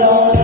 don't